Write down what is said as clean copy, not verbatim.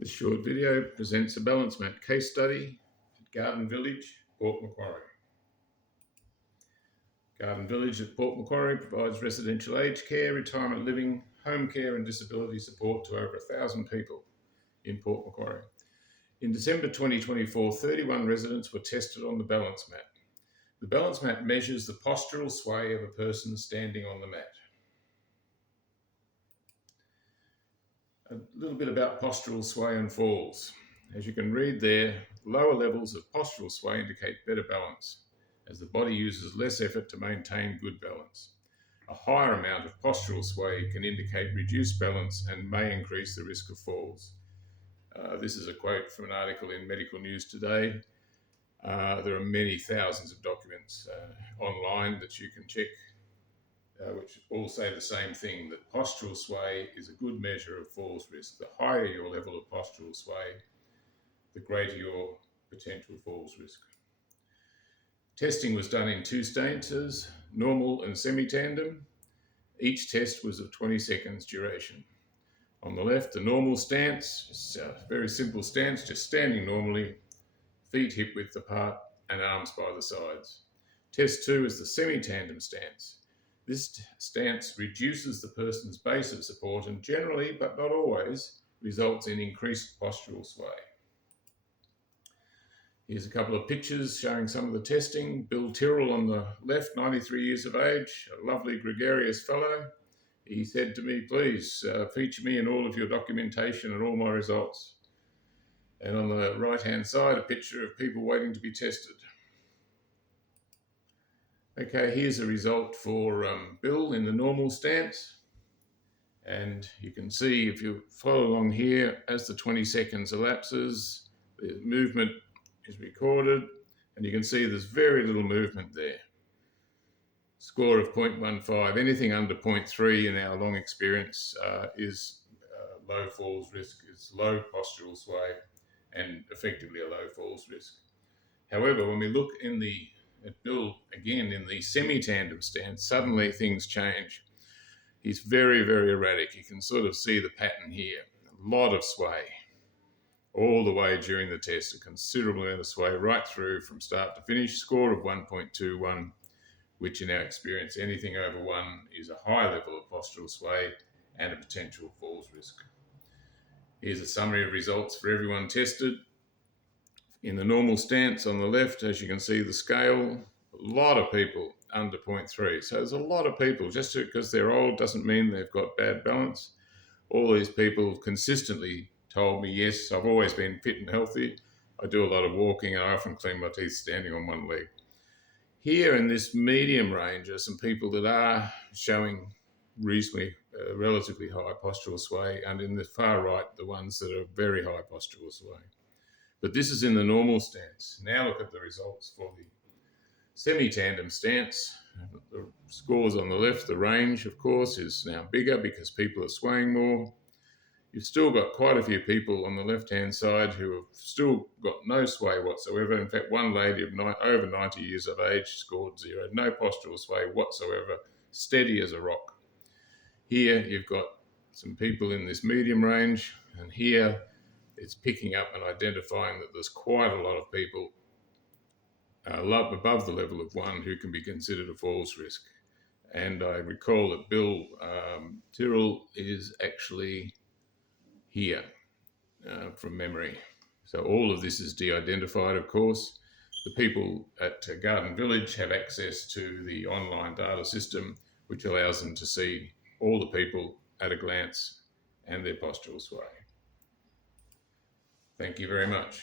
This short video presents a balance mat case study at Garden Village, Port Macquarie. Garden Village at Port Macquarie provides residential aged care, retirement living, home care and disability support to over 1,000 people in Port Macquarie. In December 2024, 31 residents were tested on the balance mat. The balance mat measures the postural sway of a person standing on the mat. A little bit about postural sway and falls. As you can read there, lower levels of postural sway indicate better balance, as the body uses less effort to maintain good balance. A higher amount of postural sway can indicate reduced balance and may increase the risk of falls. This is a quote from an article in Medical News Today. There are many thousands of documents online that you can check, which all say the same thing, that postural sway is a good measure of falls risk. The higher your level of postural sway, the greater your potential falls risk. Testing was done in 2 stances, normal and semi-tandem. Each test was of 20 seconds duration. On the left, the normal stance, it's a very simple stance, just standing normally, feet hip width apart and arms by the sides. Test 2 is the semi-tandem stance. This stance reduces the person's base of support and generally, but not always, results in increased postural sway. Here's a couple of pictures showing some of the testing. Bill Tyrrell on the left, 93 years of age, a lovely gregarious fellow. He said to me, please feature me in all of your documentation and all my results. And on the right-hand side, a picture of people waiting to be tested. Okay, here's a result for Bill in the normal stance. And you can see, if you follow along here, as the 20 seconds elapses, the movement is recorded, and you can see there's very little movement there. Score of 0.15. Anything under 0.3 in our long experience is low falls risk, is low postural sway, and effectively a low falls risk. However, when we look at Bill again in the semi-tandem stance, suddenly things change. He's very, very erratic. You can sort of see the pattern here. A lot of sway all the way during the test, a considerable amount of sway right through from start to finish. Score of 1.21, which in our experience, anything over 1 is a high level of postural sway and a potential falls risk. Here's a summary of results for everyone tested. In the normal stance on the left, as you can see the scale, a lot of people under 0.3. So there's a lot of people. Just because they're old doesn't mean they've got bad balance. All these people consistently told me, yes, I've always been fit and healthy. I do a lot of walking. I often clean my teeth standing on one leg. Here in this medium range are some people that are showing reasonably, relatively high postural sway, and in the far right, the ones that are very high postural sway. But this is in the normal stance. Now look at the results for the semi-tandem stance. The scores on the left, the range, of course, is now bigger because people are swaying more. You've still got quite a few people on the left-hand side who have still got no sway whatsoever. In fact, one lady of over 90 years of age scored 0, no postural sway whatsoever, steady as a rock. Here you've got some people in this medium range, and here it's picking up and identifying that there's quite a lot of people above the level of 1 who can be considered a falls risk. And I recall that Bill Tyrrell is actually here from memory. So all of this is de-identified, of course. The people at Garden Village have access to the online data system, which allows them to see all the people at a glance and their postural sway. Thank you very much.